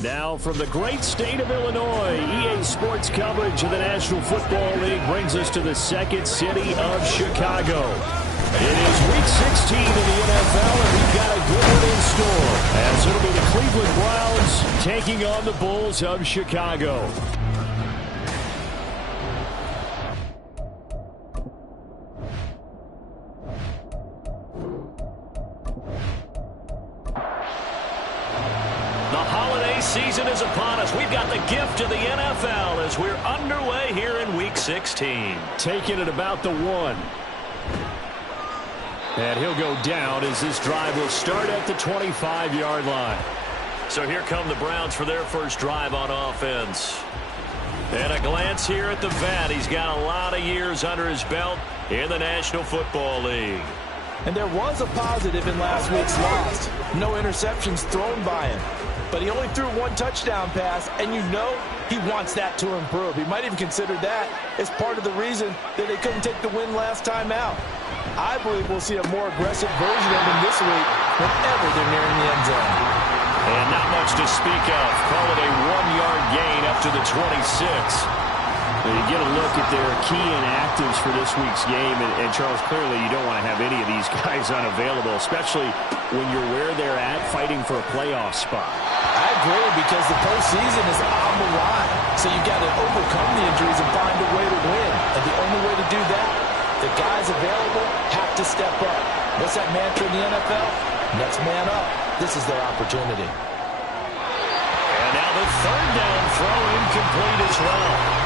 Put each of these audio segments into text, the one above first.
Now from the great state of Illinois, EA Sports coverage of the National Football League brings us to the second city of Chicago. It is Week 16 in the NFL, and we've got a good one in store, as it'll be the Cleveland Browns taking on the Bulls of Chicago. Season is upon us. We've got the gift of the NFL as we're underway here in Week 16. Taking it about the 1. And he'll go down as this drive will start at the 25-yard line. So here come the Browns for their first drive on offense. And a glance here at the vet. He's got a lot of years under his belt in the National Football League. And there was a positive in last week's loss. No interceptions thrown by him. But he only threw one touchdown pass, and you know he wants that to improve. He might even consider that as part of the reason that they couldn't take the win last time out. I believe we'll see a more aggressive version of him this week whenever they're nearing the end zone. And not much to speak of. Call it a 1-yard gain up to the 26. You get a look at their key inactives for this week's game, and Charles, clearly you don't want to have any of these guys unavailable, especially when you're where they're at fighting for a playoff spot. I agree, because the postseason is on the line, so you got to overcome the injuries and find a way to win. And the only way to do that, the guys available have to step up. What's that mantra in the NFL? Next man up. This is their opportunity. And now the third down throw incomplete as well.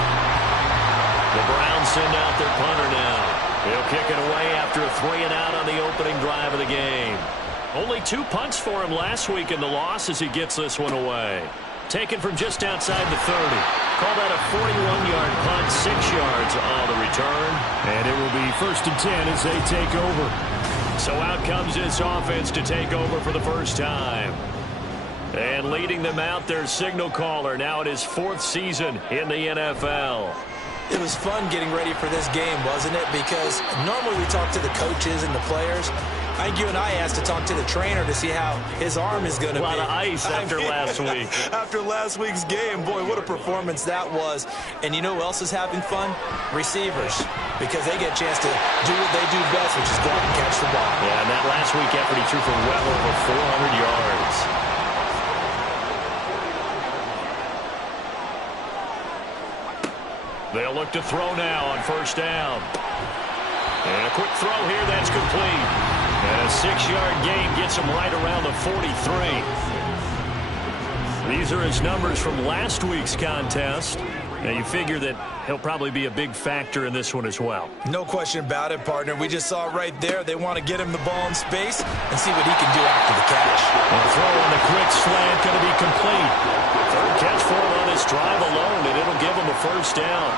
The Browns send out their punter now. He'll kick it away after a 3-and-out on the opening drive of the game. Only 2 punts for him last week in the loss as he gets this one away. Taken from just outside the 30. Call that a 41-yard punt, 6 yards on the return. And it will be 1st and 10 as they take over. So out comes this offense to take over for the first time. And leading them out, their signal caller, now in his 4th season in the NFL. It was fun getting ready for this game, wasn't it? Because normally we talk to the coaches and the players. I think you and I asked to talk to the trainer to see how his arm is going to be. A lot of ice after last week. After last week's game, boy, what a performance that was. And you know who else is having fun? Receivers. Because they get a chance to do what they do best, which is go out and catch the ball. Yeah, and that last week effort, he threw for well over 400 yards. They'll look to throw now on 1st down. And a quick throw here, that's complete. And a 6-yard gain gets him right around the 43. These are his numbers from last week's contest. Now, you figure that he'll probably be a big factor in this one as well. No question about it, partner. We just saw it right there. They want to get him the ball in space and see what he can do after the catch. And throw on the quick slant going to be complete. 3rd catch for him on this drive alone, and it'll give him a 1st down.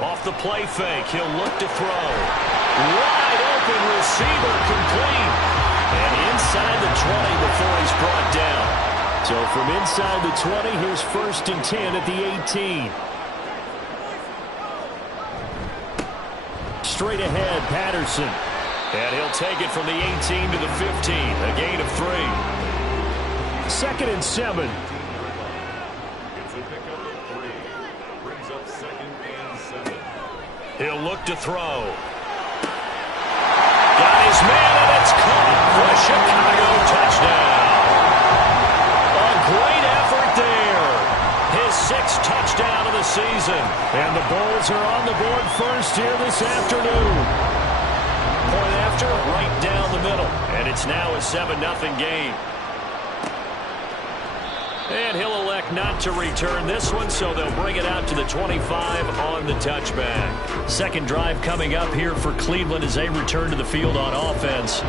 Off the play fake, he'll look to throw. Wide open receiver, complete. And inside the 20 before he's brought down. So from inside the 20, here's 1st and 10 at the 18. Straight ahead, Patterson. And he'll take it from the 18 to the 15, a gain of 3. 2nd and 7. It's a pickup of 3. Brings up 2nd and 7. He'll look to throw. Got his man, and it's caught for a Chicago touchdown. A great effort there. His 6th touchdown of the season. And the Bulls are on the board first here this afternoon. Point after, right down the middle. And it's now a 7-0 game. And he'll elect not to return this one, so they'll bring it out to the 25 on the touchback. 2nd drive coming up here for Cleveland as they return to the field on offense.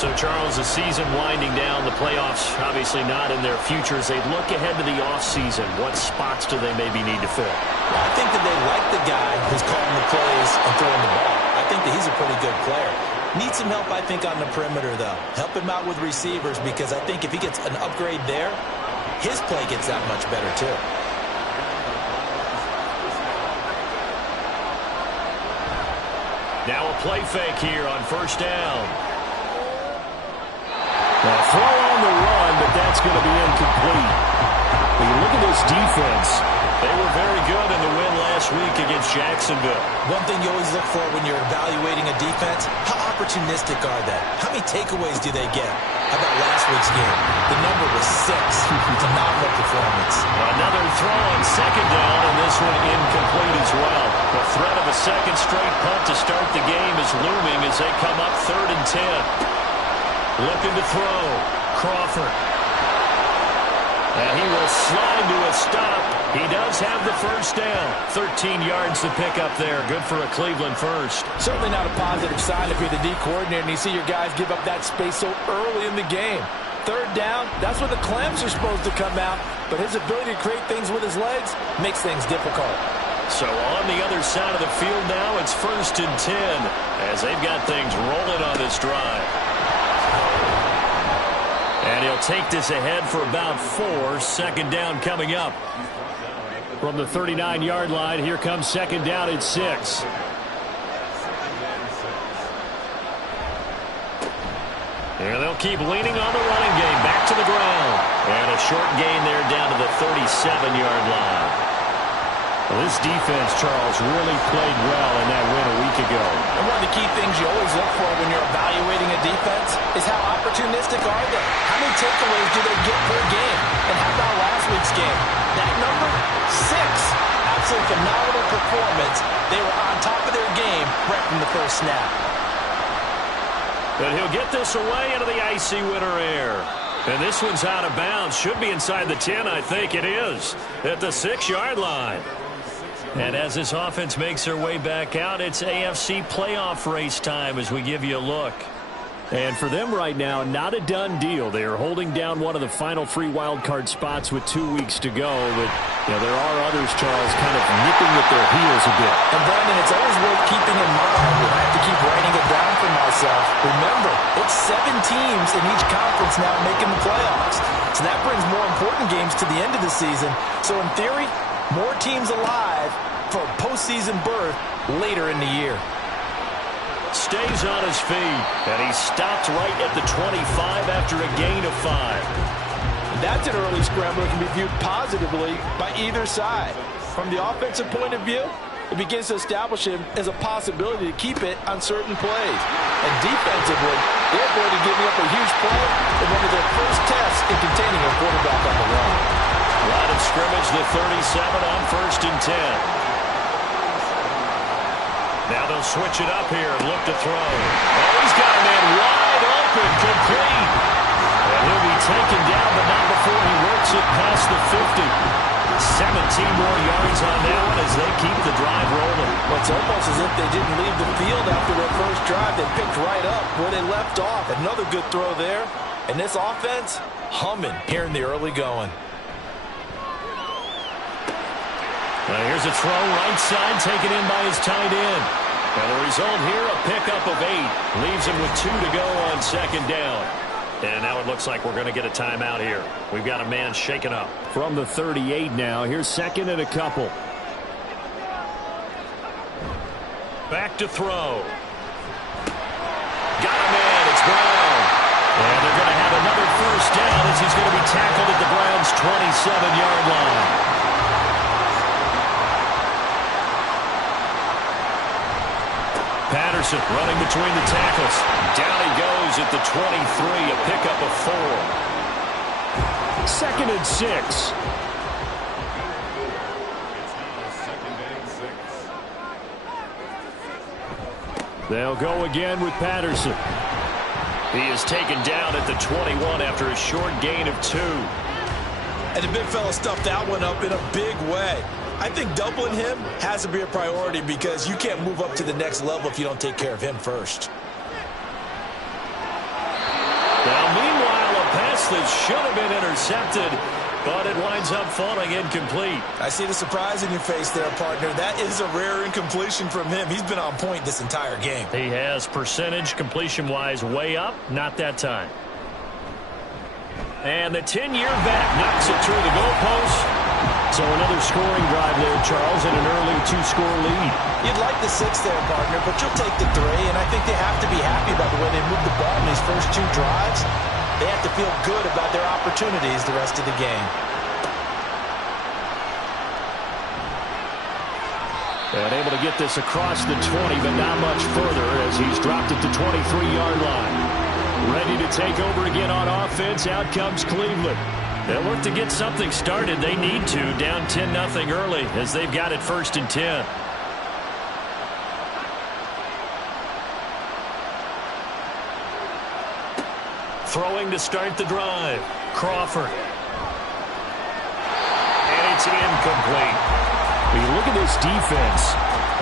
So, Charles, the season winding down, the playoffs obviously not in their future. As they look ahead to the offseason, what spots do they maybe need to fill? Well, I think that they like the guy who's calling the plays and throwing the ball. I think that he's a pretty good player. Needs some help, I think, on the perimeter, though. Help him out with receivers, because I think if he gets an upgrade there, his play gets that much better, too. Now a play fake here on 1st down. Now throw on the run, but that's going to be incomplete. When you look at this defense, they were very good in the win last week against Jacksonville. One thing you always look for when you're evaluating a defense, how opportunistic are they? How many takeaways do they get? How about last week's game? The number was 6. Phenomenal performance. Another throw on second down, and this one incomplete as well. The threat of a second straight punt to start the game is looming as they come up 3rd and 10. Looking to throw. Crawford. And he will slide to a stop. He does have the first down. 13 yards to pick up there. Good for a Cleveland first. Certainly not a positive sign if you're the D coordinator and you see your guys give up that space so early in the game. 3rd down, that's where the clamps are supposed to come out. But his ability to create things with his legs makes things difficult. So on the other side of the field now, it's 1st and 10 as they've got things rolling on this drive. And he'll take this ahead for about 4. Second down coming up. From the 39-yard line, here comes second down at 6. And they'll keep leaning on the running game. Back to the ground. And a short gain there down to the 37-yard line. Well, this defense, Charles, really played well in that win a week ago. And one of the key things you always look for when you're evaluating a defense is how opportunistic are they? How many takeaways do they get per game? And how about last week's game? That number, 6. Absolutely phenomenal performance. They were on top of their game right from the first snap. But he'll get this away into the icy winter air. And this one's out of bounds. Should be inside the 10, I think it is, at the 6-yard line. And as this offense makes their way back out, it's AFC playoff race time as we give you a look. And for them right now, not a done deal. They are holding down one of the final 3 wildcard spots with 2 weeks to go. But there are others, Charles, kind of nipping at their heels a bit. And Brandon, it's always worth keeping in mind. I have to keep writing it down for myself. Remember, it's 7 teams in each conference now making the playoffs. So that brings more important games to the end of the season. So in theory, more teams alive for a postseason berth later in the year. Stays on his feet, and he stopped right at the 25 after a gain of 5. That's an early scramble that can be viewed positively by either side. From the offensive point of view, it begins to establish him as a possibility to keep it on certain plays. And defensively, they avoided giving up a huge play in one of their first tests in containing a quarterback on the run. Line of scrimmage, the 37 on 1st and 10. Now they'll switch it up here and look to throw. Oh, he's got a man wide open, complete. And he'll be taken down, but not before he works it past the 50. 17 more yards on that one as they keep the drive rolling. Well, it's almost as if they didn't leave the field after their first drive. They picked right up where they left off. Another good throw there. And this offense, humming here in the early going. Now here's a throw right side taken in by his tight end. And the result here, a pickup of 8. Leaves him with 2 to go on second down. And now it looks like we're going to get a timeout here. We've got a man shaken up. From the 38 now, here's second and a couple. Back to throw. Got a man, it's Brown. And they're going to have another first down as he's going to be tackled at the Browns' 27-yard line. Patterson running between the tackles. Down he goes at the 23, a pickup of 4. Second and 6. They'll go again with Patterson. He is taken down at the 21 after a short gain of 2. And the big fella stuffed that one up in a big way. I think doubling him has to be a priority because you can't move up to the next level if you don't take care of him first. Now, meanwhile, a pass that should have been intercepted, but it winds up falling incomplete. I see the surprise in your face there, partner. That is a rare incompletion from him. He's been on point this entire game. He has percentage completion-wise way up, not that time. And the 10-year back knocks it through the goalpost. So another scoring drive there, Charles, and an early 2-score lead. You'd like the 6 there, partner, but you'll take the 3, and I think they have to be happy about the way they moved the ball in these first 2 drives. they have to feel good about their opportunities the rest of the game. And able to get this across the 20, but not much further as he's dropped it to 23-yard line. Ready to take over again on offense. Out comes Cleveland. They'll look to get something started. They need to. Down 10-0 early as they've got it 1st and 10. Throwing to start the drive. Crawford. And it's incomplete. When you look at this defense,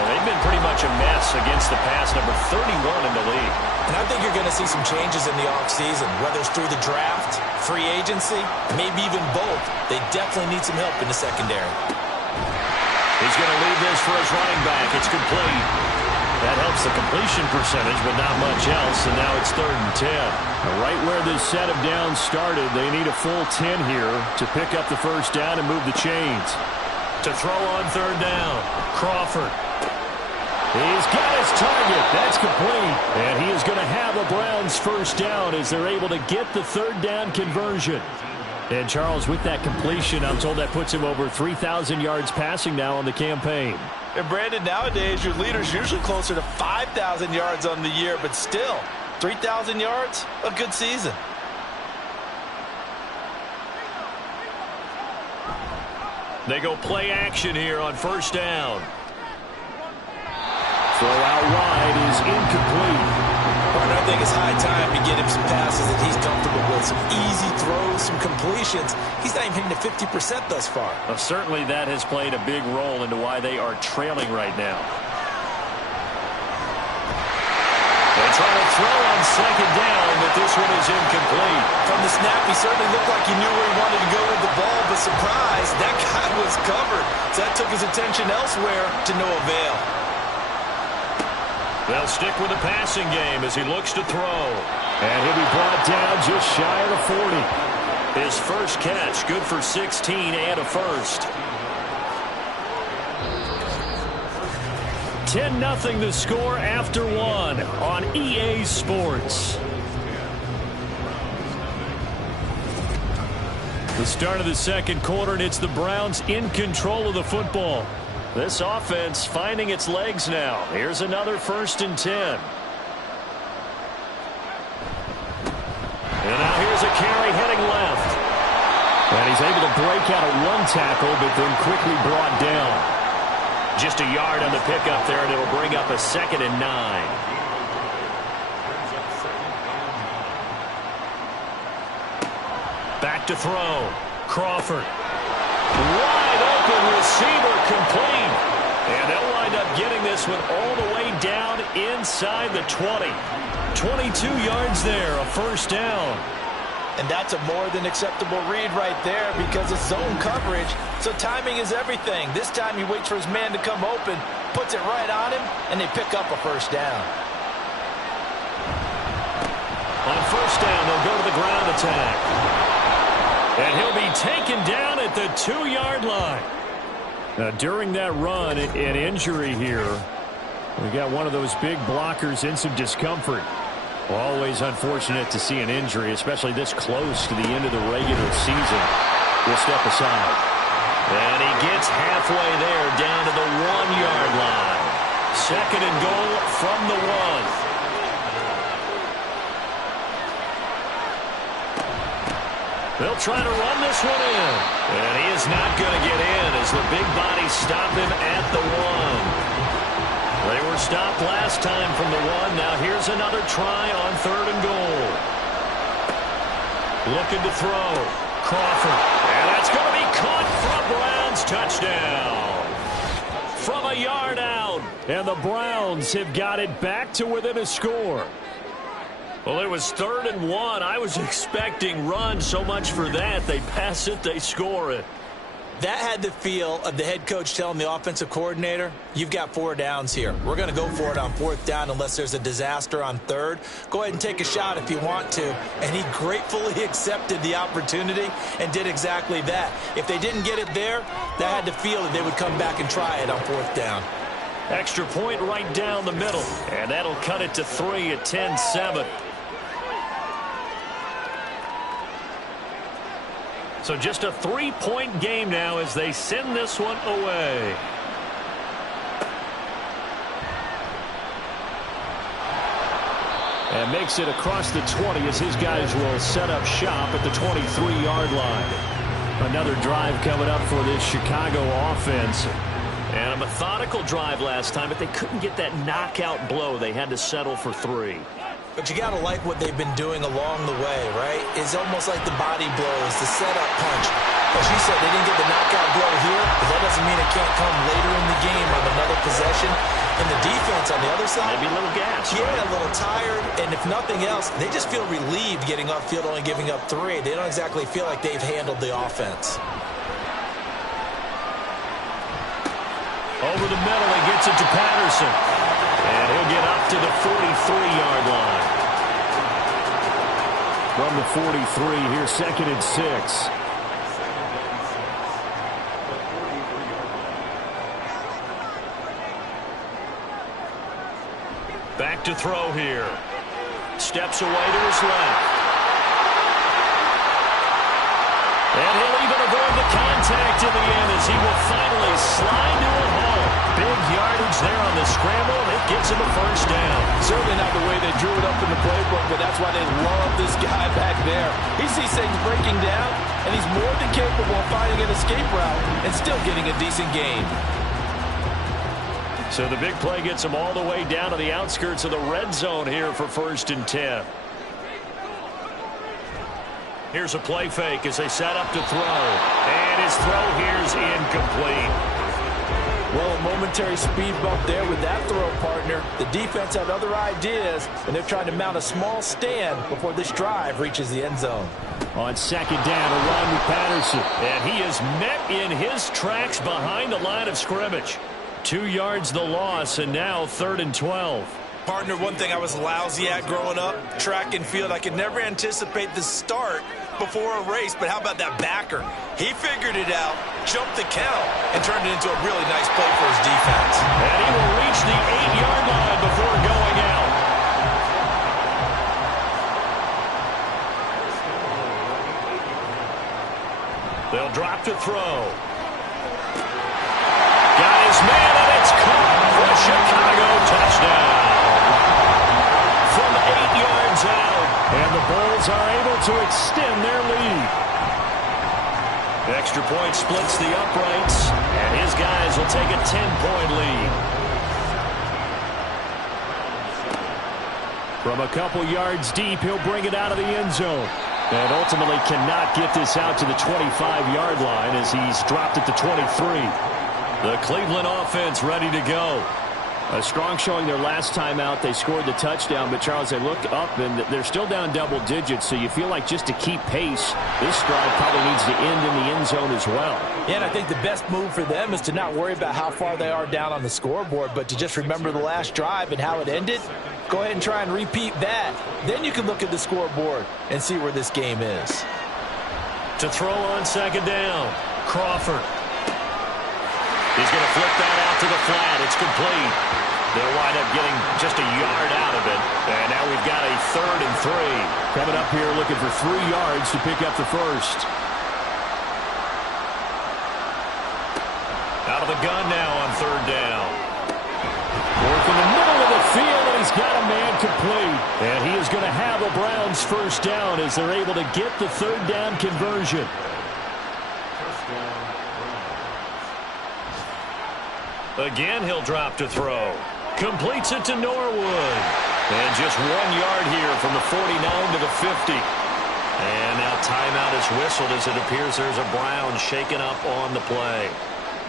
they've been pretty much a mess against the pass, number 31 in the league. And I think you're going to see some changes in the offseason, whether it's through the draft, free agency, maybe even both. They definitely need some help in the secondary. He's going to leave this for his running back. It's complete. That helps the completion percentage, but not much else, and now it's 3rd and 10. Right where this set of downs started, they need a full 10 here to pick up the first down and move the chains. To throw on 3rd down, Crawford. He's got his target. That's complete. And he is going to have a Browns first down as they're able to get the 3rd down conversion. And Charles, with that completion, I'm told that puts him over 3,000 yards passing now on the campaign. And Brandon, nowadays your leader's usually closer to 5,000 yards on the year, but still, 3,000 yards, a good season. They go play action here on 1st down. Throw out wide is incomplete. Partner, I think it's high time to get him some passes that he's comfortable with. Some easy throws, some completions. He's not even hitting to 50% thus far. Well, certainly that has played a big role into why they are trailing right now. They try to throw on 2nd down, but this one is incomplete. From the snap, he certainly looked like he knew where he wanted to go with the ball, but surprise, that guy was covered. So that took his attention elsewhere to no avail. They'll stick with the passing game as he looks to throw. And he'll be brought down just shy of the 40. His first catch, good for 16 and a first. 10-0 the score after 1 on EA Sports. The start of the 2nd quarter, and it's the Browns in control of the football. This offense finding its legs now. Here's another 1st and 10. And now here's a carry heading left. And he's able to break out of 1 tackle, but then quickly brought down. Just a yard on the pickup there, and it'll bring up a 2nd and 9. Back to throw. Crawford. Wide open receiver, complete. And they'll wind up getting this one all the way down inside the 20. 22 yards there, a 1st down. And that's a more than acceptable read right there because it's zone coverage, so timing is everything. This time he waits for his man to come open, puts it right on him, and they pick up a 1st down. On 1st down, they'll go to the ground attack. And he'll be taken down at the 2-yard line. Now, during that run, an injury here. We got one of those big blockers in some discomfort. Always unfortunate to see an injury, especially this close to the end of the regular season. We'll step aside. And he gets halfway there, down to the 1-yard line. 2nd and goal from the 1. They'll try to run this one in. And he is not going to get in as the big bodies stop him at the 1. They were stopped last time from the 1. Now here's another try on 3rd and goal. Looking to throw. Crawford. And that's going to be caught from Browns. Touchdown. From a yard out. And the Browns have got it back to within a score. Well, it was 3rd and 1. I was expecting run, so much for that. They pass it, they score it. That had the feel of the head coach telling the offensive coordinator, you've got 4 downs here. We're going to go for it on 4th down unless there's a disaster on 3rd. Go ahead and take a shot if you want to. And he gratefully accepted the opportunity and did exactly that. If they didn't get it there, that had the feel that they would come back and try it on 4th down. Extra point right down the middle. And that'll cut it to 3 at 10-7. So just a 3-point game now as they send this one away. And makes it across the 20 as his guys will set up shop at the 23-yard line. Another drive coming up for this Chicago offense. And a methodical drive last time, but they couldn't get that knockout blow. They had to settle for 3. But you got to like what they've been doing along the way, right? It's almost like the body blows, the setup punch. As you said, they didn't get the knockout blow here, but that doesn't mean it can't come later in the game on another possession. And the defense on the other side, maybe a little gas. Yeah, right? a little tired. And if nothing else, they just feel relieved getting off field, only giving up 3. They don't exactly feel like they've handled the offense. Over the middle, he gets it to Patterson. And he'll get up to the 43-yard line. From the 43, here's 2nd and 6. Back to throw here. Steps away to his left. And he'll even avoid the contact in the end as he will finally slide to a hole. Big yardage there on the scramble, and it gets him a first down. Certainly not the way they drew it up in the playbook, but that's why they love this guy back there. He sees things breaking down, and he's more than capable of finding an escape route and still getting a decent gain. So the big play gets him all the way down to the outskirts of the red zone here for 1st and 10. Here's a play fake as they set up to throw. And his throw here's incomplete. Well, a momentary speed bump there with that throw, partner. The defense had other ideas, and they're trying to mount a small stand before this drive reaches the end zone. On 2nd down, a run with Patterson. And he is met in his tracks behind the line of scrimmage. 2 yards the loss, and now 3rd and 12. Partner, one thing I was lousy at growing up, track and field. I could never anticipate the start before a race, but how about that backer? He figured it out, jumped the count, and turned it into a really nice play for his defense. And he will reach the 8-yard line before going out. They'll drop to throw. Got his man, and it's caught for a Chicago touchdown. From 8 yards out. And the Bulls are able to extend their lead. The extra point splits the uprights, and his guys will take a 10-point lead. From a couple yards deep, he'll bring it out of the end zone. And ultimately cannot get this out to the 25-yard line as he's dropped at the 23. The Cleveland offense ready to go. A strong showing their last time out. They scored the touchdown, but Charles, they look up and they're still down double digits, so you feel like just to keep pace, this drive probably needs to end in the end zone as well. Yeah, and I think the best move for them is to not worry about how far they are down on the scoreboard, but to just remember the last drive and how it ended. Go ahead and try and repeat that. Then you can look at the scoreboard and see where this game is. To throw on 2nd down, Crawford. He's going to flip that out to the flat. It's complete. They'll wind up getting just a yard out of it. And now we've got a 3rd and 3. Coming up here looking for 3 yards to pick up the first. Out of the gun now on 3rd down. Work in the middle of the field, and he's got a man complete. And he is going to have a Browns first down as they're able to get the 3rd down conversion. Again, he'll drop to throw. Completes it to Norwood. And just 1 yard here from the 49 to the 50. And now timeout is whistled as it appears there's a Brown shaken up on the play.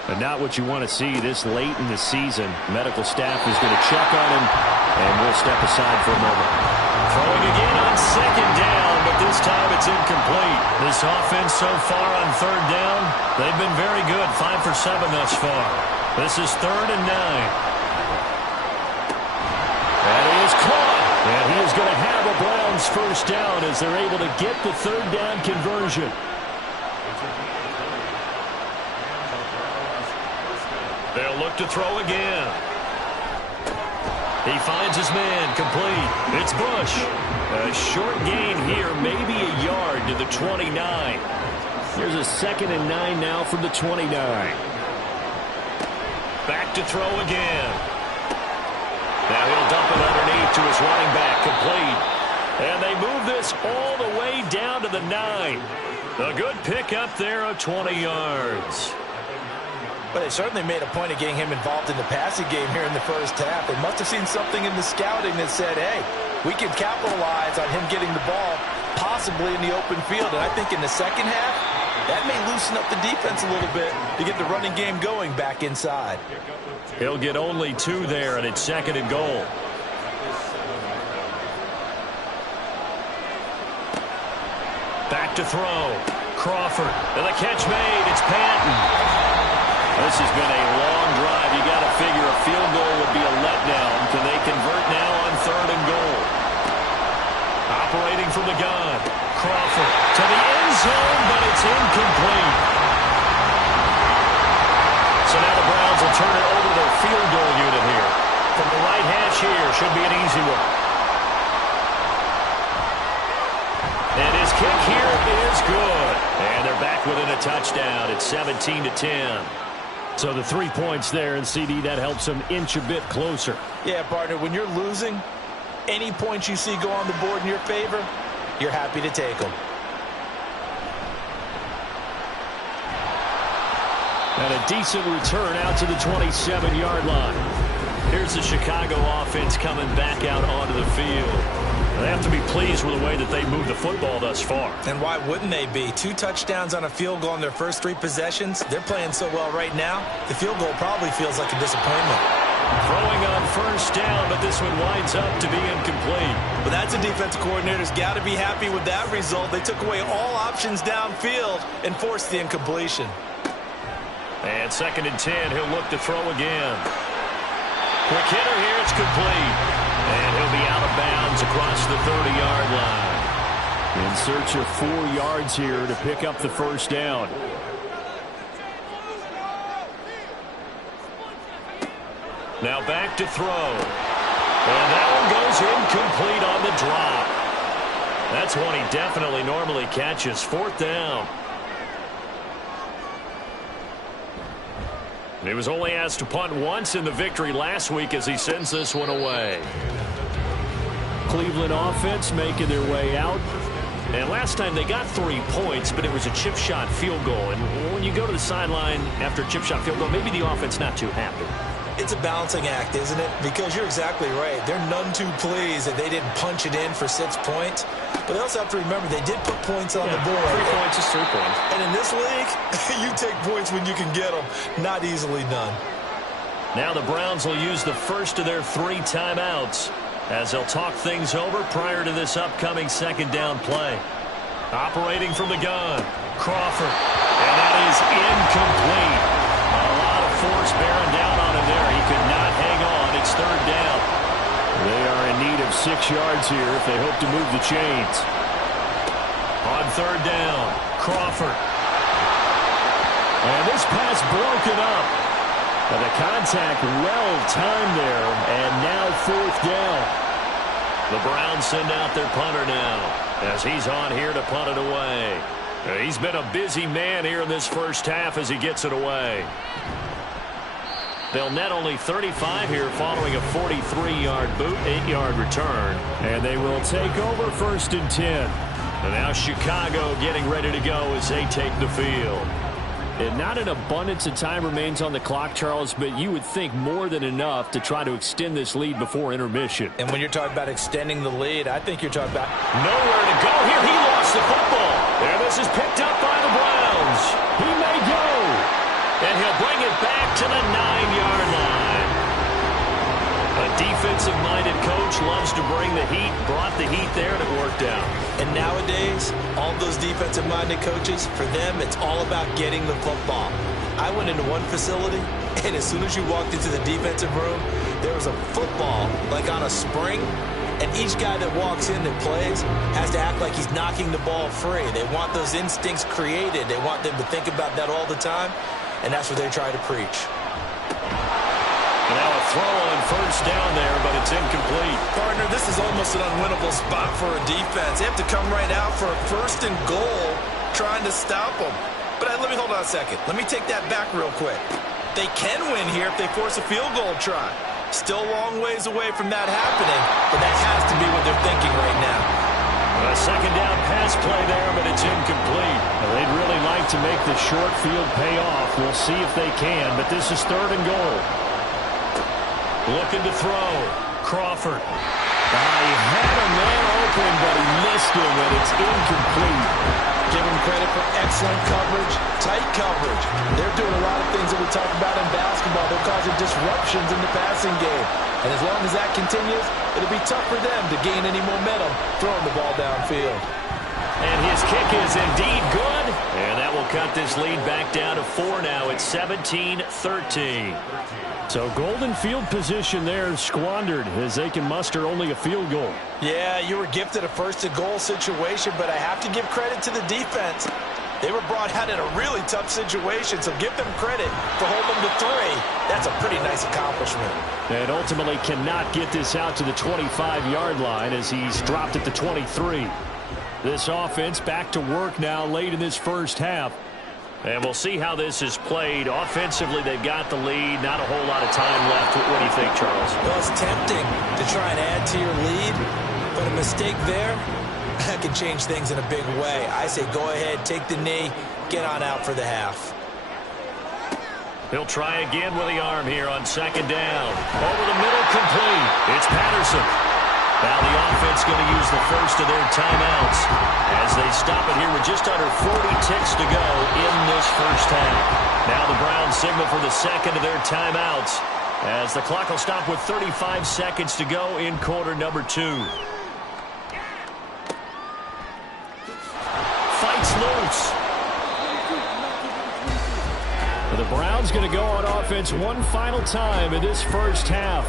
But not what you want to see this late in the season. Medical staff is going to check on him, and we'll step aside for a moment. Throwing again on 2nd down, but this time it's incomplete. This offense so far on 3rd down, they've been very good. 5 for 7 thus far. This is 3rd and 9. And he is caught. And he is going to have a Browns first down as they're able to get the 3rd down conversion. They'll look to throw again. He finds his man complete. It's Bush. A short gain here, maybe a yard to the 29. Here's a 2nd and 9 now from the 29. Back to throw again. Now he'll dump it underneath to his running back, complete. And they move this all the way down to the 9. A good pickup there of 20 yards. But they certainly made a point of getting him involved in the passing game here in the first half. They must have seen something in the scouting that said, hey, we can capitalize on him getting the ball possibly in the open field. And I think in the second half, that may loosen up the defense a little bit to get the running game going back inside. He'll get only 2 there, and it's 2nd and goal. Back to throw. Crawford. And the catch made. It's Patton. This has been a long drive. You got to figure a field goal would be a letdown. Can they convert now on 3rd and goal? Operating from the gun. Crawford to the end zone, but it's incomplete. So now the Browns will turn it over to their field goal unit here. From the right hash here, should be an easy one. And his kick here is good. And they're back within a touchdown. It's 17-10. So the 3 points there, and CD, that helps them inch a bit closer. Yeah, partner, when you're losing, any points you see go on the board in your favor, you're happy to take them. And a decent return out to the 27-yard line. Here's the Chicago offense coming back out onto the field. They have to be pleased with the way that they moved the football thus far. And why wouldn't they be? 2 touchdowns on a field goal in their first 3 possessions. They're playing so well right now, the field goal probably feels like a disappointment. Throwing on first down, but this one winds up to be incomplete. But that's a defensive coordinator's got to be happy with that result. They took away all options downfield and forced the incompletion. And 2nd and 10, he'll look to throw again. Quick hitter here, it's complete. And he'll be out of bounds across the 30-yard line. In search of 4 yards here to pick up the first down. Now back to throw. And that one goes incomplete on the drop. That's one he definitely normally catches. 4th down. He was only asked to punt once in the victory last week as he sends this one away. Cleveland offense making their way out. And last time they got 3 points, but it was a chip shot field goal. And when you go to the sideline after a chip shot field goal, maybe the offense not too happy. It's a balancing act, isn't it? Because you're exactly right. They're none too pleased that they didn't punch it in for 6 points. But they also have to remember they did put points on the board. 3 points is 3 points. And in this league, you take points when you can get them. Not easily done. Now the Browns will use the first of their 3 timeouts as they'll talk things over prior to this upcoming 2nd down play. Operating from the gun, Crawford. And that is incomplete. A lot of force bearing down on him there. He could not hang on. It's 3rd down. They are in need of 6 yards here if they hope to move the chains. On 3rd down, Crawford. And this pass broken up. But the contact well timed there, and now 4th down. The Browns send out their punter now as he's on here to punt it away. He's been a busy man here in this first half as he gets it away. They'll net only 35 here following a 43-yard boot, 8-yard return. And they will take over 1st and 10. And now Chicago getting ready to go as they take the field. And not an abundance of time remains on the clock, Charles, but you would think more than enough to try to extend this lead before intermission. And when you're talking about extending the lead, I think you're talking about nowhere to go here. He lost the football. And this is picked up by the Browns. He may go. And he'll bring it back to the 9-yard line. A defensive-minded coach loves to bring the heat, brought the heat there, and it worked out. And nowadays, all those defensive-minded coaches, for them, it's all about getting the football. I went into one facility, and as soon as you walked into the defensive room, there was a football, like on a spring, and each guy that walks in that plays has to act like he's knocking the ball free. They want those instincts created. They want them to think about that all the time, and that's what they try to preach. Now a throw on first down there, but it's incomplete. Partner, this is almost an unwinnable spot for a defense. They have to come right out for a 1st and goal trying to stop them. But let me hold on a second. Let me take that back real quick. They can win here if they force a field goal try. Still a long ways away from that happening, but that has to be what they're thinking right now. A second down pass play there, but it's incomplete. They'd really like to make the short field pay off. We'll see if they can, but this is 3rd and goal. Looking to throw. Crawford. He had a man open, but he missed him, and it's incomplete. Give him credit for excellent coverage, tight coverage. They're doing a lot of things that we talk about in basketball. They're causing disruptions in the passing game. And as long as that continues, it'll be tough for them to gain any momentum throwing the ball downfield. And his kick is indeed good. And that will cut this lead back down to 4 now. It's 17-13. So golden field position there squandered as they can muster only a field goal. Yeah, you were gifted a first-and-goal situation, but I have to give credit to the defense. They were brought out in a really tough situation, so give them credit for holding them to 3. That's a pretty nice accomplishment. And ultimately cannot get this out to the 25-yard line as he's dropped at the 23. This offense back to work now late in this first half. And we'll see how this is played. Offensively, they've got the lead. Not a whole lot of time left. What do you think, Charles? Well, it's tempting to try and add to your lead, but a mistake there, that can change things in a big way. I say go ahead, take the knee, get on out for the half. He'll try again with the arm here on 2nd down. Over the middle, complete. It's Patterson. Now the offense going to use the first of their timeouts as they stop it here with just under 40 ticks to go in this first half. Now the Browns signal for the second of their timeouts as the clock will stop with 35 seconds to go in quarter number 2. Fights loose. The Browns going to go on offense one final time in this first half.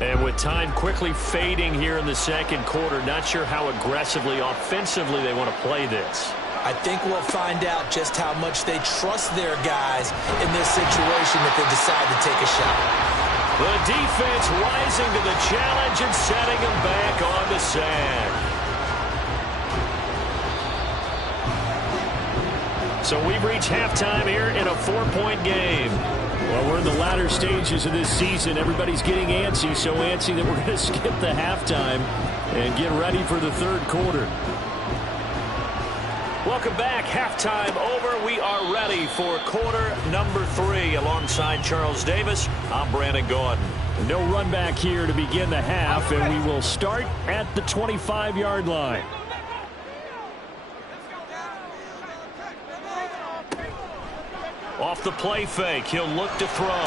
And with time quickly fading here in the second quarter, not sure how aggressively, offensively they want to play this. I think we'll find out just how much they trust their guys in this situation if they decide to take a shot. The defense rising to the challenge and setting them back on the sand. So we've reached halftime here in a 4-point game. Well, we're in the latter stages of this season. Everybody's getting antsy, so antsy that we're going to skip the halftime and get ready for the third quarter. Welcome back. Halftime over. We are ready for quarter number 3. Alongside Charles Davis, I'm Brandon Gaudin. No run back here to begin the half, and we will start at the 25-yard line. Off the play fake, he'll look to throw.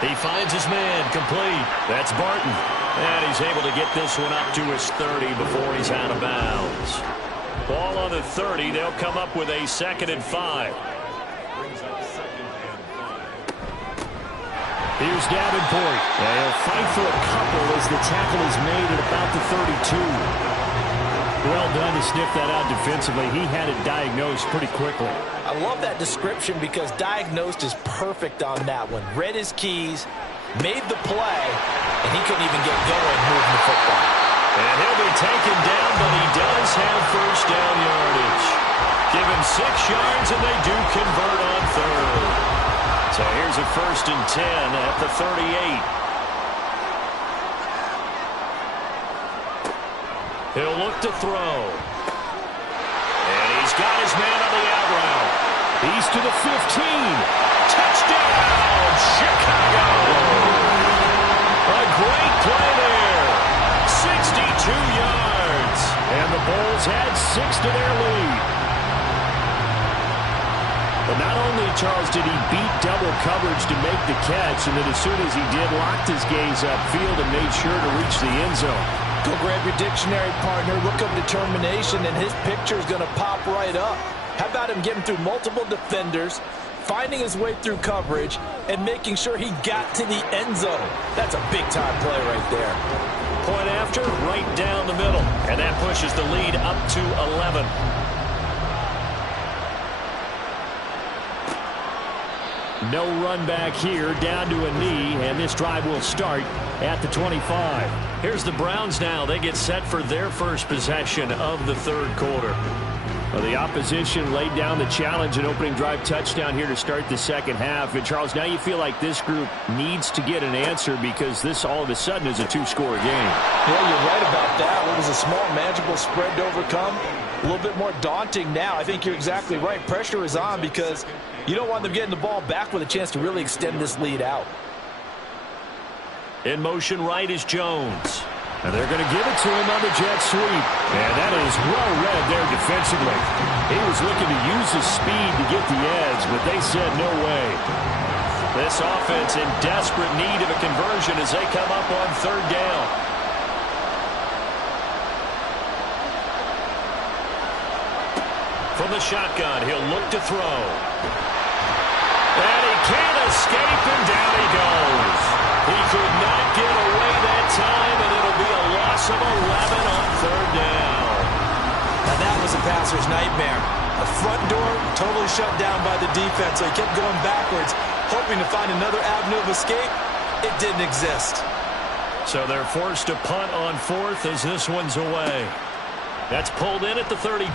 He finds his man, complete. That's Barton. And he's able to get this one up to his 30 before he's out of bounds. Ball on the 30. They'll come up with a 2nd and 5. Here's Davenport. And he'll fight for a couple as the tackle is made at about the 32. Well done to sniff that out defensively. He had it diagnosed pretty quickly. I love that description because diagnosed is perfect on that one. Read his keys, made the play, and he couldn't even get going moving the football. And he'll be taken down, but he does have first down yardage. Give him 6 yards, and they do convert on 3rd. So here's a 1st and 10 at the 38. He'll look to throw. And he's got his man on the out route. He's to the 15. Touchdown, Chicago. A great play there. 62 yards. And the Bulls add 6 to their lead. But not only, Charles, did he beat double coverage to make the catch, and then as soon as he did, locked his gaze upfield and made sure to reach the end zone. Go grab your dictionary, partner. Look up determination, and his picture is going to pop right up. How about him getting through multiple defenders, finding his way through coverage, and making sure he got to the end zone? That's a big-time play right there. Point after, right down the middle. And that pushes the lead up to 11. No run back here, down to a knee, and this drive will start at the 25. Here's the Browns now. They get set for their first possession of the third quarter. Well, the opposition laid down the challenge and opening drive touchdown here to start the second half. And, Charles, now you feel like this group needs to get an answer because this all of a sudden is a two-score game. Yeah, you're right about that. What was a small, manageable spread to overcome? A little bit more daunting now. I think you're exactly right. Pressure is on because you don't want them getting the ball back with a chance to really extend this lead out. In motion right is Jones. And they're going to give it to him on the jet sweep. And that is well read there defensively. He was looking to use his speed to get the edge, but they said no way. This offense in desperate need of a conversion as they come up on third down. From the shotgun, he'll look to throw. And he can't escape, and down he goes. He could not get away that time, and it'll be a loss of 11 on third down. Now that was a passer's nightmare. The front door totally shut down by the defense, so he kept going backwards, hoping to find another avenue of escape. It didn't exist. So they're forced to punt on fourth as this one's away. That's pulled in at the 32.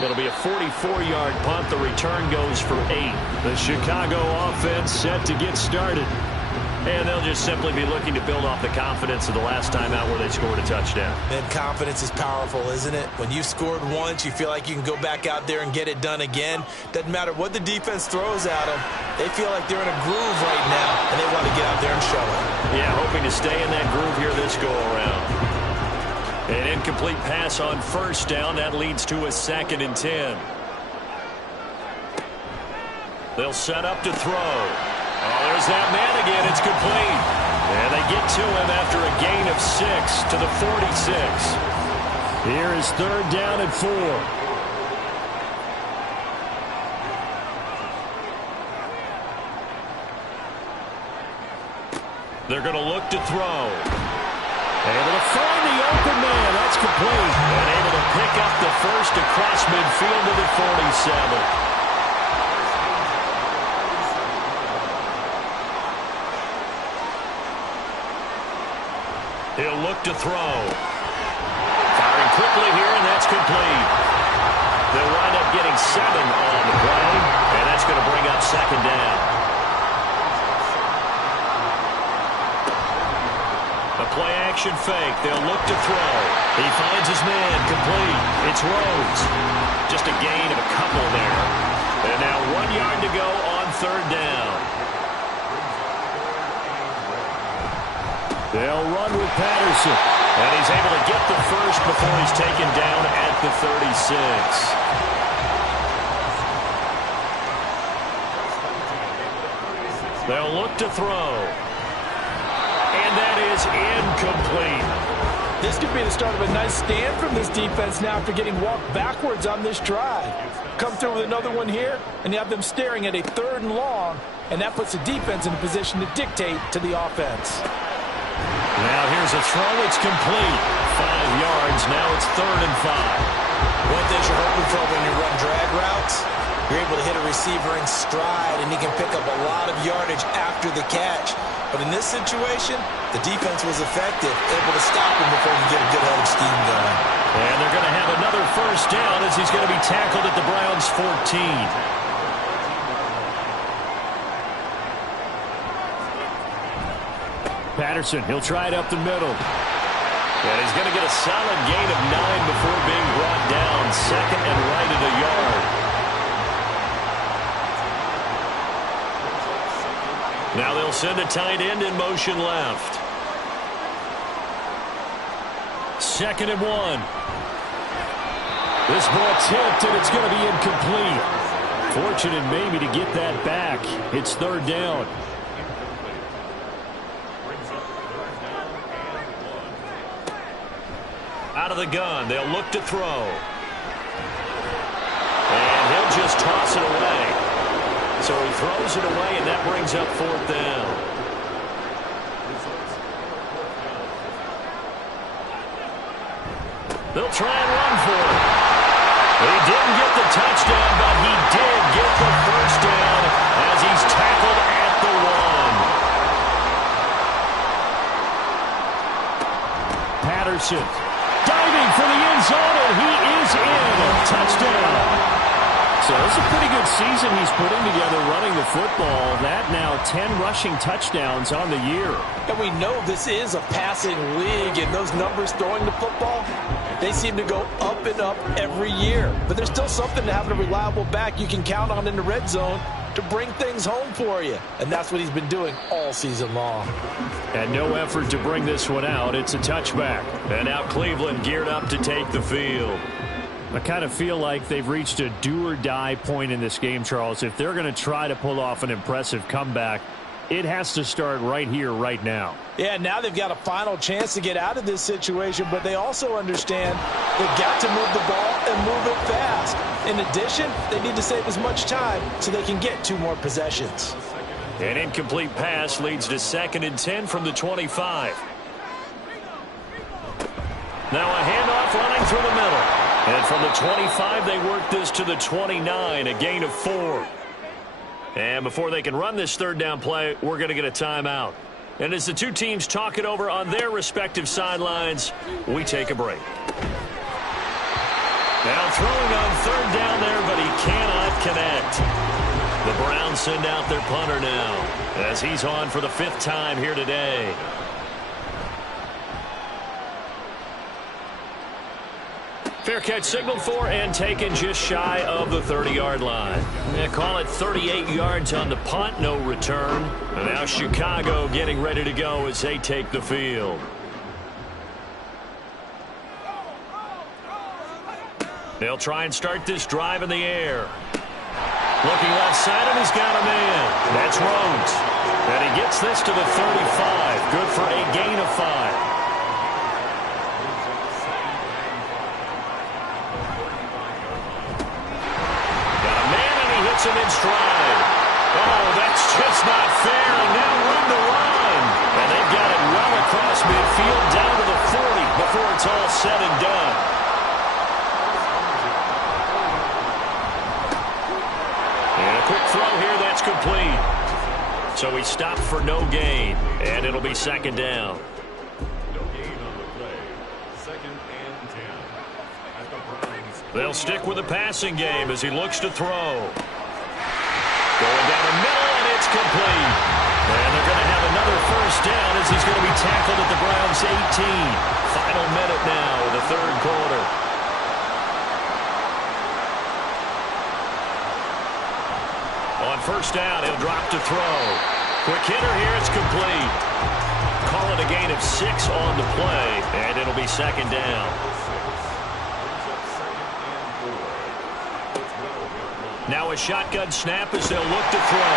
It'll be a 44-yard punt. The return goes for 8. The Chicago offense set to get started. And they'll just simply be looking to build off the confidence of the last time out where they scored a touchdown. And confidence is powerful, isn't it? When you've scored once, you feel like you can go back out there and get it done again. Doesn't matter what the defense throws at them. They feel like they're in a groove right now, and they want to get out there and show it. Yeah, hoping to stay in that groove here this go-around. An incomplete pass on first down. That leads to a 2nd and 10. They'll set up to throw. Oh, there's that man again. It's complete. And they get to him after a gain of 6 to the 46. Here is third down and 4. They're going to look to throw. Able to find the open man. That's complete. And able to pick up the first across midfield to the 47. He'll look to throw. Firing quickly here, and that's complete. They'll wind up getting 7 on the play, and that's going to bring up 2nd down. A play-action fake. They'll look to throw. He finds his man. Complete. It's Rhodes. Just a gain of a couple there. And now 1 yard to go on third down. They'll run with Patterson. And he's able to get the first before he's taken down at the 36. They'll look to throw. And that is incomplete. This could be the start of a nice stand from this defense now after getting walked backwards on this drive. Come through with another one here, and you have them staring at a 3rd and long, and that puts the defense in a position to dictate to the offense. Now here's a throw. It's complete. 5 yards. Now it's 3rd and 5. One thing you're hoping for when you run drag routes, you're able to hit a receiver in stride, and he can pick up a lot of yardage after the catch. But in this situation, the defense was effective, able to stop him before he get a good headed scheme going. And they're going to have another first down as he's going to be tackled at the Browns' 14. Patterson, he'll try it up the middle. And he's going to get a solid gain of 9 before being brought down. 2nd and right at a yard. Now they'll send a tight end in motion left. 2nd and 1. This ball tipped, and it's going to be incomplete. Fortunate maybe to get that back. It's 3rd down. Out of the gun, they'll look to throw. And he'll just toss it away. So he throws it away, and that brings up 4th down. They'll try and run for it. He didn't get the touchdown, but he did get the first down as he's tackled at the 1. Patterson diving for the end zone, and he is in. Touchdown. so. It's a pretty good season he's putting together running the football. That now 10 rushing touchdowns on the year. And we know this is a passing league, and those numbers throwing the football, they seem to go up and up every year. But there's still something to having a reliable back you can count on in the red zone to bring things home for you. And that's what he's been doing all season long. And no effort to bring this one out. It's a touchback. And now Cleveland geared up to take the field. I kind of feel like they've reached a do-or-die point in this game, Charles. If they're going to try to pull off an impressive comeback, it has to start right here, right now. Yeah, now they've got a final chance to get out of this situation, but they also understand they've got to move the ball and move it fast. In addition, they need to save as much time so they can get 2 more possessions. An incomplete pass leads to 2nd and 10 from the 25. Now a handoff running through the middle. And from the 25, they work this to the 29, a gain of 4. And before they can run this 3rd down play, we're going to get a timeout. And as the two teams talk it over on their respective sidelines, we take a break. Now throwing on 3rd down there, but he cannot connect. The Browns send out their punter now, as he's on for the 5th time here today. Fair catch signaled for and taken just shy of the 30-yard line. They call it 38 yards on the punt, no return. And now Chicago getting ready to go as they take the field. They'll try and start this drive in the air. Looking left side, and he's got a man. That's Rhodes. And he gets this to the 35. Good for a gain of 5. Him in stride. Oh, that's just not fair. And now room to run. And they've got it well across midfield down to the 40 before it's all said and done. And a quick throw here, that's complete. So he stopped for no gain, and it'll be 2nd down. No gain on the play. 2nd and 10. At the Browns. They'll stick with the passing game as he looks to throw. Going down the middle, and it's complete. And they're going to have another 1st down as he's going to be tackled at the Browns' 18. Final minute now in the 3rd quarter. On 1st down, he'll drop to throw. Quick hitter here, it's complete. Call it a gain of 6 on the play, and it'll be 2nd down. Now a shotgun snap as they'll look to throw.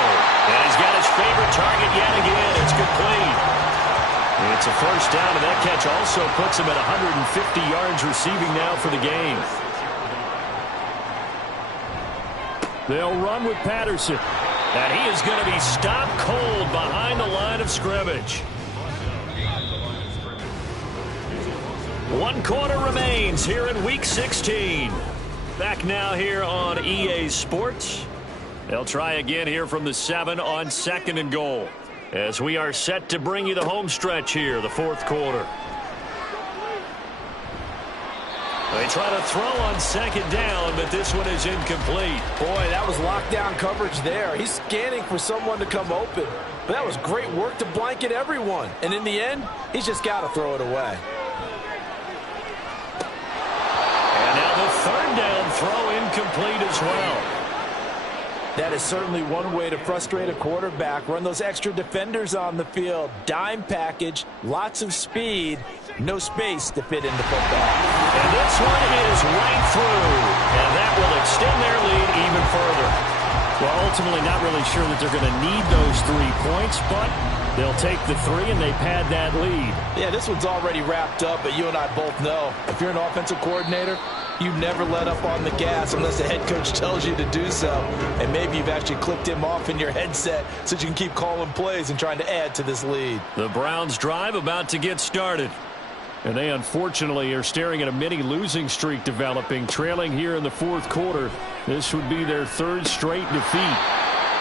And he's got his favorite target yet again. It's complete. It's a 1st down, and that catch also puts him at 150 yards receiving now for the game. They'll run with Patterson. And he is going to be stopped cold behind the line of scrimmage. 1 quarter remains here in Week 16. Back now here on EA Sports. They'll try again here from the 7 on 2nd and goal. As we are set to bring you the home stretch here, the 4th quarter. They try to throw on 2nd down, but this one is incomplete. Boy, that was lockdown coverage there. He's scanning for someone to come open. But that was great work to blanket everyone. And in the end, he's just got to throw it away. And now the 3rd down throw incomplete as well. That is certainly one way to frustrate a quarterback. Run those extra defenders on the field. Dime package, lots of speed, no space to fit into football. And this one is right through. And that will extend their lead even further. Well, ultimately not really sure that they're going to need those 3 points, but they'll take the 3 and they pad that lead. Yeah, this one's already wrapped up, but you and I both know if you're an offensive coordinator, you never let up on the gas unless the head coach tells you to do so. And maybe you've actually clicked him off in your headset so you can keep calling plays and trying to add to this lead. The Browns drive about to get started. And they unfortunately are staring at a mini losing streak developing, trailing here in the 4th quarter. This would be their 3rd straight defeat.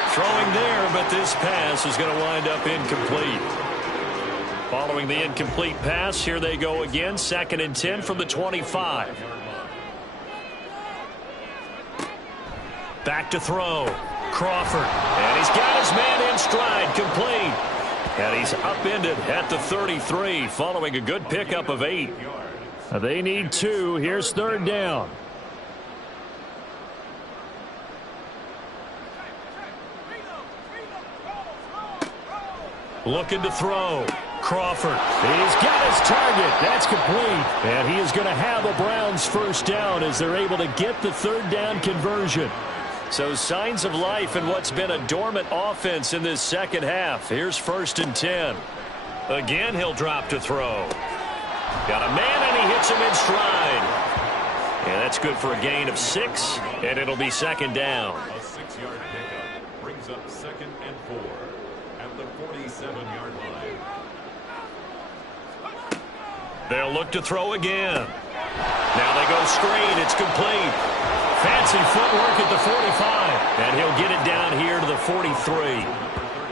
Throwing there, but this pass is going to wind up incomplete. Following the incomplete pass, here they go again, 2nd and 10 from the 25. Back to throw. Crawford. And he's got his man in stride. Complete. And he's upended at the 33 following a good pickup of 8. They need 2. Here's third down. Looking to throw. Crawford. He's got his target. That's complete. And he is going to have a Browns first down as they're able to get the third down conversion. So signs of life in what's been a dormant offense in this second half. Here's 1st and 10. Again, he'll drop to throw. Got a man, and he hits him in stride. And that's good for a gain of 6, and it'll be 2nd down. A 6-yard pickup brings up 2nd and 4 at the 47-yard line. They'll look to throw again. Now they go screen. It's complete. Fancy footwork at the 45. And he'll get it down here to the 43.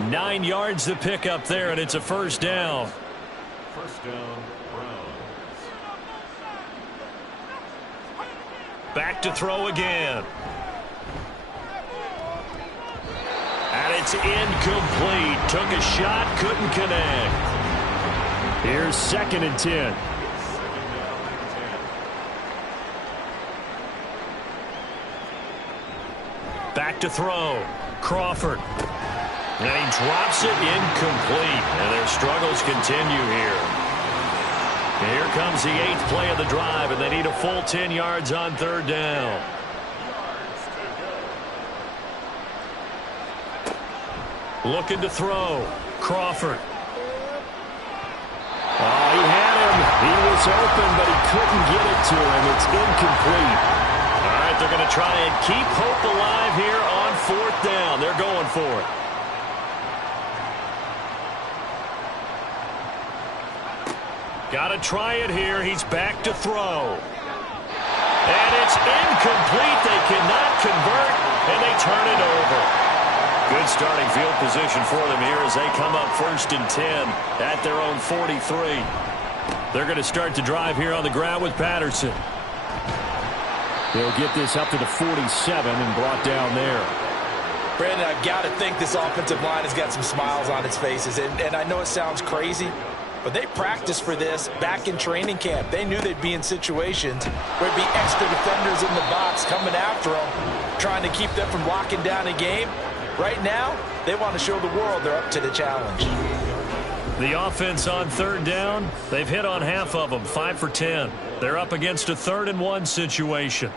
9 yards to pick up there, and it's a first down. First down, Browns. Back to throw again. And it's incomplete. Took a shot, couldn't connect. Here's 2nd and 10. Back to throw. Crawford. And he drops it incomplete. And their struggles continue here. And here comes the 8th play of the drive, and they need a full 10 yards on third down. Looking to throw. Crawford. Oh, he had him. He was open, but he couldn't get it to him. It's incomplete. All right, they're going to try and keep hope alive here on 4th down. They're going for it. Got to try it here. He's back to throw. And it's incomplete. They cannot convert, and they turn it over. Good starting field position for them here as they come up 1st and 10 at their own 43. They're going to start to drive here on the ground with Patterson. They'll get this up to the 47 and brought down there. Brandon, I've got to think this offensive line has got some smiles on its faces. And I know it sounds crazy, but they practiced for this back in training camp. They knew they'd be in situations where there'd be extra defenders in the box coming after them, trying to keep them from locking down a game. Right now, they want to show the world they're up to the challenge. The offense on third down, they've hit on half of them, 5 for 10. They're up against a 3rd and 1 situation.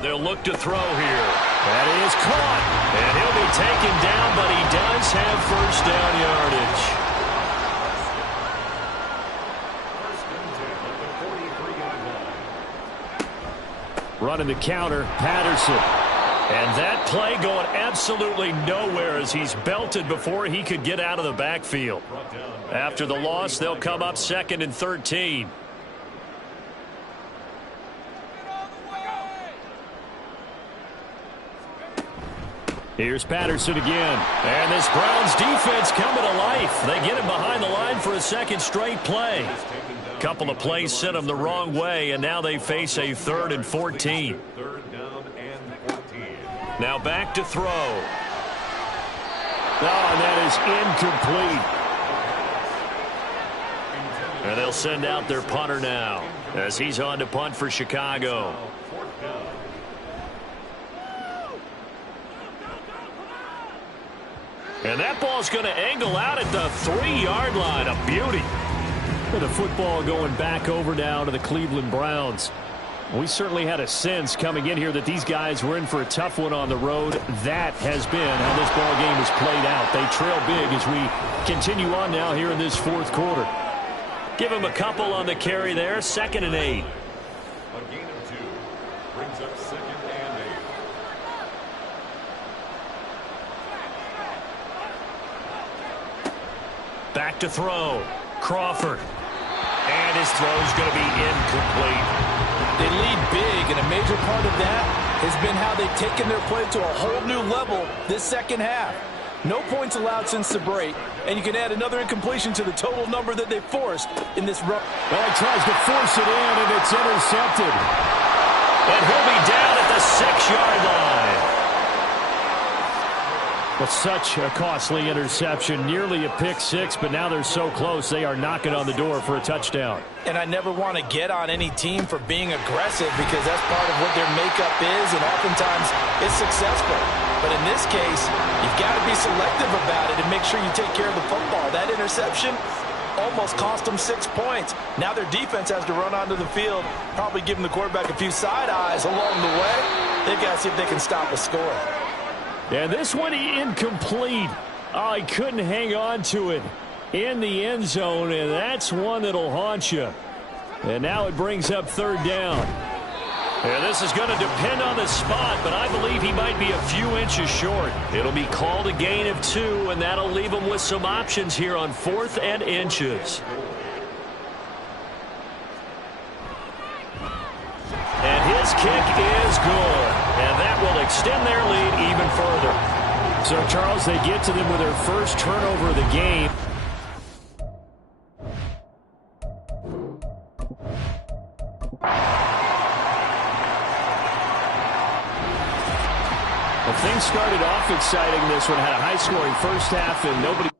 They'll look to throw here. That is caught. And he'll be taken down, but he does have first down yardage. Running the counter, Patterson. And that play going absolutely nowhere as he's belted before he could get out of the backfield. After the loss, they'll come up 2nd and 13. Here's Patterson again. And this Browns defense coming to life. They get him behind the line for a 2nd straight play. Couple of plays sent them the wrong way, and now they face a 3rd and 14. Now back to throw. Oh, and that is incomplete. And they'll send out their punter now as he's on to punt for Chicago. And that ball's going to angle out at the 3-yard line. A beauty. With the football going back over now to the Cleveland Browns. We certainly had a sense coming in here that these guys were in for a tough one on the road. That has been how this ball game has played out. They trail big as we continue on now here in this 4th quarter. Give him a couple on the carry there. 2nd and 8. A gain of 2 brings up 2nd and 8. Back to throw. Crawford. And his throw's going to be incomplete. They lead big, and a major part of that has been how they've taken their play to a whole new level this second half. No points allowed since the break, and you can add another incompletion to the total number that they forced in this run. Well, he tries to force it in, and it's intercepted. And he'll be down at the 6-yard line. Well, such a costly interception, nearly a pick six, but now they're so close they are knocking on the door for a touchdown. And I never want to get on any team for being aggressive because that's part of what their makeup is, and oftentimes it's successful. But in this case, you've got to be selective about it and make sure you take care of the football. That interception almost cost them 6 points. Now their defense has to run onto the field, probably giving the quarterback a few side eyes along the way. They've got to see if they can stop a score. And this one incomplete. Oh, he couldn't hang on to it in the end zone, and that's one that'll haunt you. And now it brings up third down. And this is going to depend on the spot, but I believe he might be a few inches short. It'll be called a gain of 2, and that'll leave him with some options here on 4th and inches. And his kick is good. And that will extend their lead even further. So, Charles, they get to them with their first turnover of the game. Well, things started off exciting. This one had a high-scoring first half, and nobody...